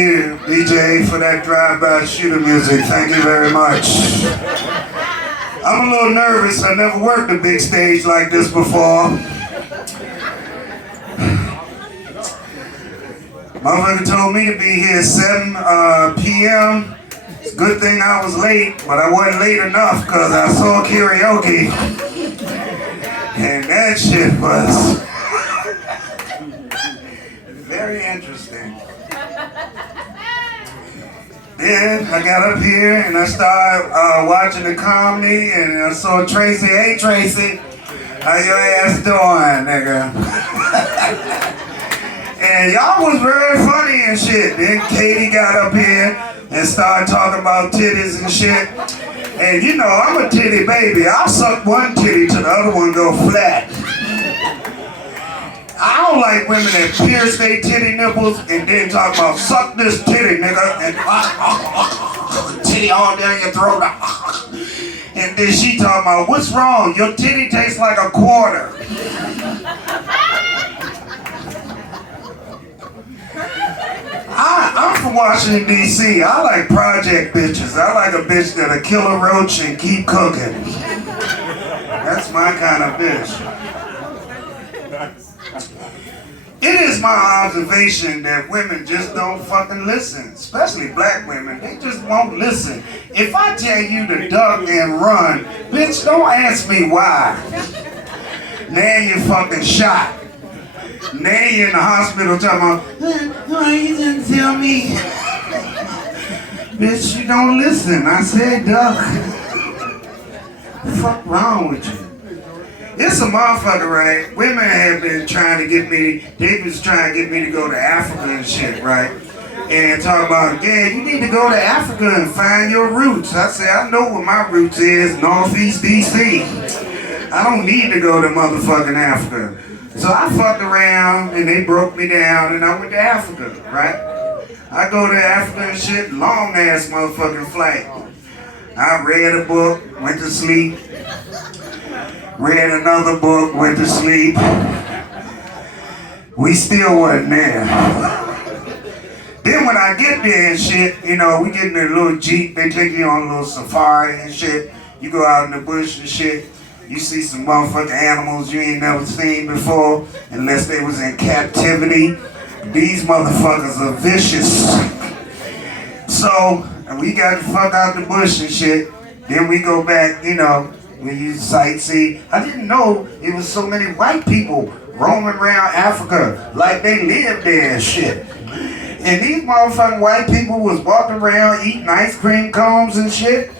you, DJ, for that drive-by shooter music. Thank you very much. I'm a little nervous. I never worked a big stage like this before. Motherfucker told me to be here 7 p.m. It's a good thing I was late, but I wasn't late enough because I saw karaoke. And that shit was very interesting. Then I got up here and I started watching the comedy and I saw Tracy. Hey Tracy, how your ass doing, nigga? And y'all was very funny and shit. Then Katie got up here and started talking about titties and shit. And you know, I'm a titty baby. I'll suck one titty till the other one go flat. I don't like women that pierce their titty nipples and then talk about suck this titty, nigga, and titty all down your throat. And then she talking about, what's wrong? Your titty tastes like a quarter. I'm from Washington, D.C. I like project bitches. I like a bitch that'll kill a roach and keep cooking. That's my kind of bitch. It is my observation that women just don't fucking listen, especially black women. They just won't listen. If I tell you to duck and run, bitch, don't ask me why. Now you fucking shot. Now you in the hospital talking about, why you didn't tell me? Bitch, you don't listen. I said duck. What the fuck wrong with you? It's a motherfucker, right? Women have been trying to get me, they was trying to get me to go to Africa and shit, right? And talk about, yeah, you need to go to Africa and find your roots. I said, I know what my roots is, Northeast DC. I don't need to go to motherfucking Africa. So I fucked around and they broke me down and I went to Africa, right? I go to Africa and shit, long ass motherfucking flight. I read a book, went to sleep. Read another book, went to sleep. We still wasn't there. Then when I get there and shit, you know, we get in a little Jeep, they take you on a little safari and shit. You go out in the bush and shit. You see some motherfucking animals you ain't never seen before, unless they was in captivity. These motherfuckers are vicious. So, we got the fuck out the bush and shit. Then we go back, you know, we used to sightsee. I didn't know it was so many white people roaming around Africa like they lived there and shit. And these motherfucking white people was walking around eating ice cream cones and shit.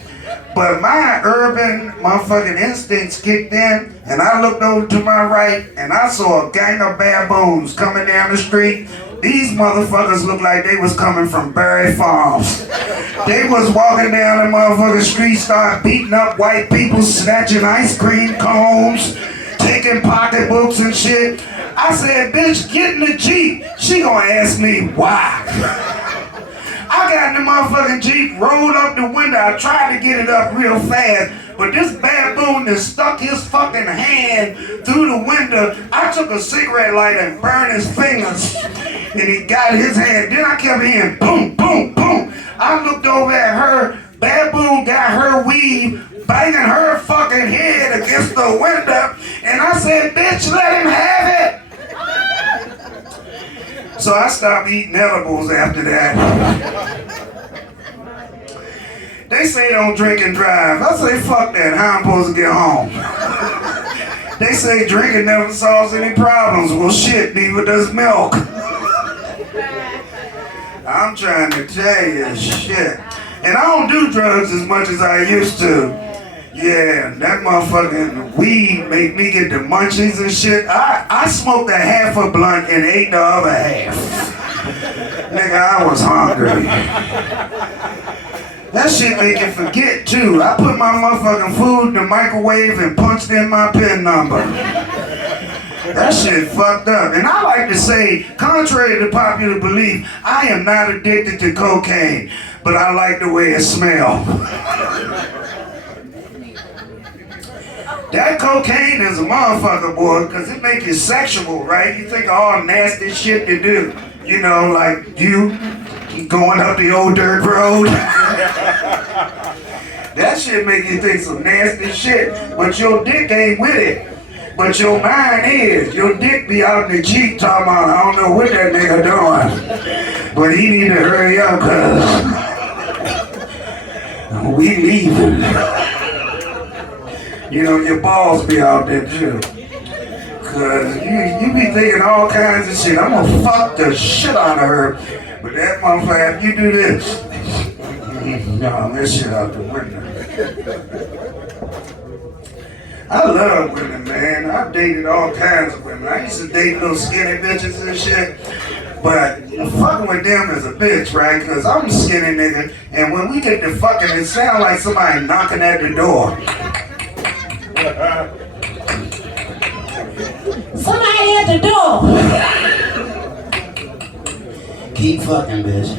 But my urban motherfucking instincts kicked in and I looked over to my right and I saw a gang of baboons coming down the street. These motherfuckers looked like they was coming from Berry Farms. They was walking down the motherfucking street, start beating up white people, snatching ice cream cones, taking pocketbooks and shit. I said, bitch, get in the Jeep. She gonna ask me why. I got in the motherfucking Jeep, rolled up the window. I tried to get it up real fast, but this baboon that stuck his fucking hand through the window. I took a cigarette lighter and burned his fingers. And he got his hand. Then I kept hearing boom, boom, boom. I looked over at her. Baboon got her weave, banging her fucking head against the window. And I said, bitch, let him have it. So I stopped eating edibles after that. They say don't drink and drive. I say, fuck that. How I'm supposed to get home? They say drinking never solves any problems. Well, shit, neither does milk. I'm trying to tell you shit. And I don't do drugs as much as I used to. Yeah, that motherfucking weed made me get the munchies and shit. I smoked a half a blunt and ate the other half. Nigga, I was hungry. That shit make you forget too. I put my motherfucking food in the microwave and punched in my PIN number. That shit fucked up. And I like to say, contrary to popular belief, I am not addicted to cocaine, but I like the way it smells. That cocaine is a motherfucker, boy, because it make you sexual, right? You think of all nasty shit you do. You know, like you Going up the old dirt road. That shit make you think some nasty shit, but your dick ain't with it. But your mind is. Your dick be out in the Jeep talking about, I don't know what that nigga doing. But he need to hurry up, cuz we leaving. You know, your balls be out there too. Cause you be thinking all kinds of shit. I'm gonna fuck the shit out of her. But that motherfucker, if you do this, no, that shit out the window. I love women, man. I've dated all kinds of women. I used to date little skinny bitches and shit. But fucking with them is a bitch, right? Cause I'm a skinny nigga. And when we get to fucking, it sounds like somebody knocking at the door. Somebody at the door. Keep fucking, bitch.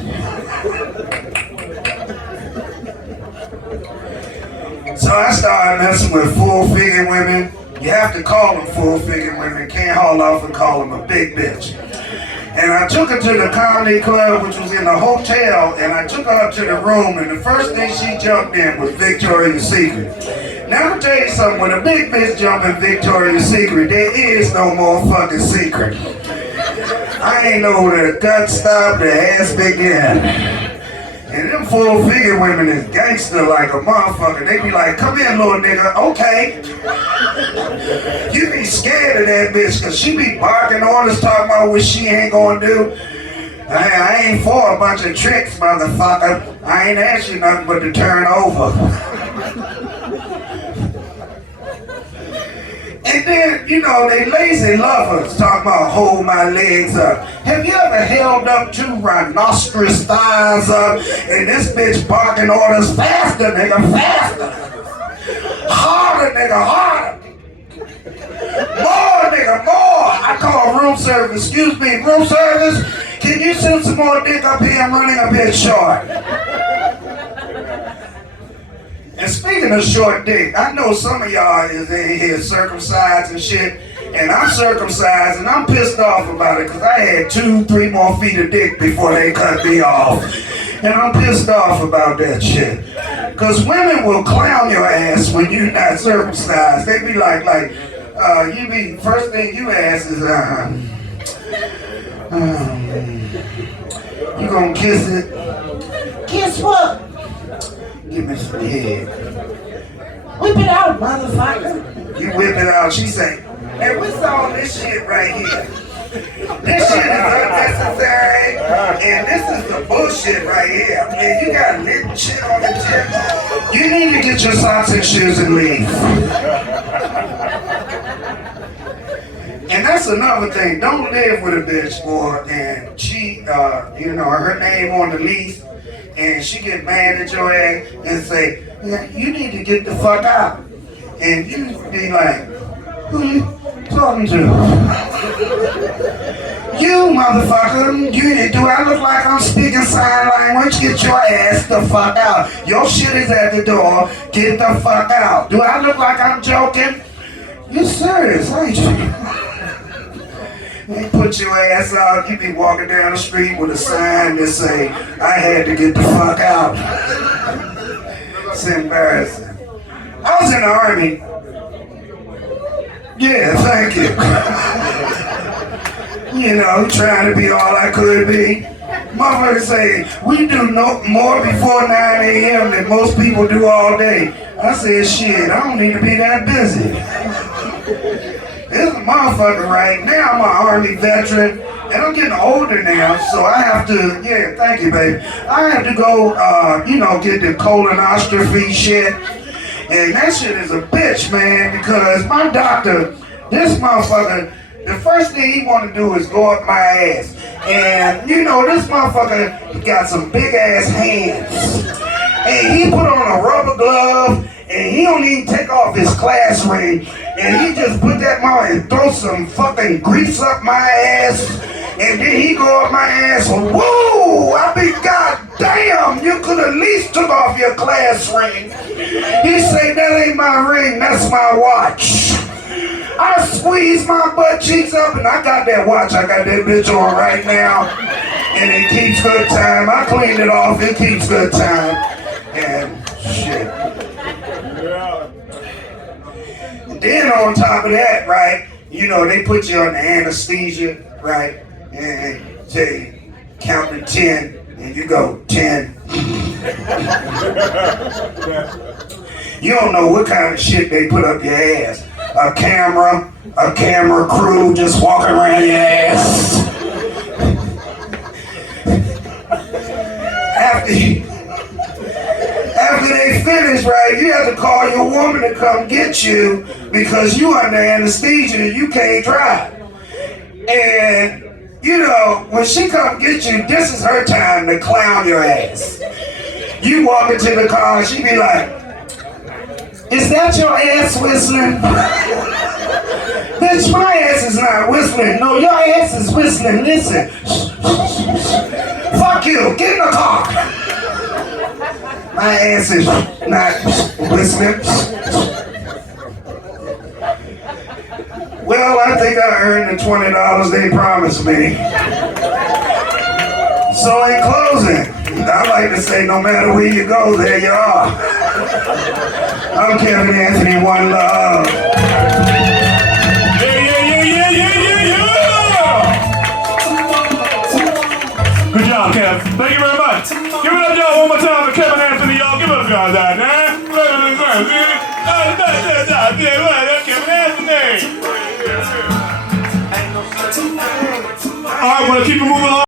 So I started messing with full-figure women. You have to call them full-figure women. Can't haul off and call them a big bitch. And I took her to the comedy club, which was in the hotel, and I took her up to the room, and the first thing she jumped in was Victoria's Secret. Now, I'm gonna tell you something. When a big bitch jump in Victoria's Secret, there is no more fucking secret. I ain't know where the gut stopped, the ass began. And them full-figure women is gangster like a motherfucker. They be like, come here, little nigga. Okay. You be scared of that bitch, cause she be barking orders talking about what she ain't gonna do. I ain't for a bunch of tricks, motherfucker. I ain't asked you nothing but to turn over. And then, you know, they lazy lovers talk about hold my legs up. Have you ever held up two rhinoceros thighs up and this bitch barking orders faster, nigga, faster. Harder, nigga, harder. More, nigga, more. I call room service. Excuse me, room service. Can you send some more dick up here? I'm running a bit short. And speaking of short dick, I know some of y'all is in here circumcised and shit, and I'm circumcised and I'm pissed off about it because I had 2-3 more feet of dick before they cut me off. And I'm pissed off about that shit. Because women will clown your ass when you're not circumcised. They be like, first thing you ask is, you gonna kiss it? Kiss what? Give me some head. Whip it out, motherfucker. You whip it out. She say, hey, what's all this shit right here? This shit is unnecessary, and this is the bullshit right here. And you got little shit on the tip. You need to get your socks and shoes and leave. And that's another thing. Don't live with a bitch and she, her name on the lease. And she get mad at your ass and say, yeah, you need to get the fuck out. And you be like, who you talking to? You motherfucker, do I look like I'm speaking sign language? Get your ass the fuck out. Your shit is at the door, get the fuck out. Do I look like I'm joking? You serious, ain't you? You put your ass out, you be walking down the street with a sign that say, I had to get the fuck out. It's embarrassing. I was in the Army. Yeah, thank you. You know, trying to be all I could be. Motherfuckers say, we do no more before 9 a.m. than most people do all day. I said, shit, I don't need to be that busy. This is a motherfucker right now. I'm an Army veteran, and I'm getting older now, so I have to, yeah, thank you, baby. I have to go, get the colonoscopy shit, and that shit is a bitch, man, because my doctor, this motherfucker, the first thing he want to do is go up my ass, and, this motherfucker got some big-ass hands, and he put on a rubber glove, and he don't even take off his class ring, and he just put that mouth and throw some fucking grease up my ass, and then he go up my ass, whoa, I be goddamn, you could at least took off your class ring. He say, that ain't my ring, that's my watch. I squeeze my butt cheeks up, and I got that watch, I got that bitch on right now. and it keeps good time. I cleaned it off, it keeps good time. And shit. And then on top of that, right, you know, they put you on the anesthesia, right, and say, count to 10, and you go 10. You don't know what kind of shit they put up your ass. A camera crew just walking around your ass. After they finish, right, you have to call your woman to come get you because you under anesthesia and you can't drive. And, you know, when she come get you, this is her time to clown your ass. You walk into the car and she be like, is that your ass whistling? Bitch, my ass is not whistling. No, your ass is whistling. Listen. Fuck you. Get in the car. My ass is not whistling. Well, I think I earned the $20 they promised me. So in closing, I like to say no matter where you go, there you are. I'm Kevin Anthony, one love. Good job, Kev. Thank you very much. Give it up, y'all, one more time for Kevin Anthony, y'all. Give it up, y'all, out there. Kevin Anthony. All right, we're going to keep it moving along.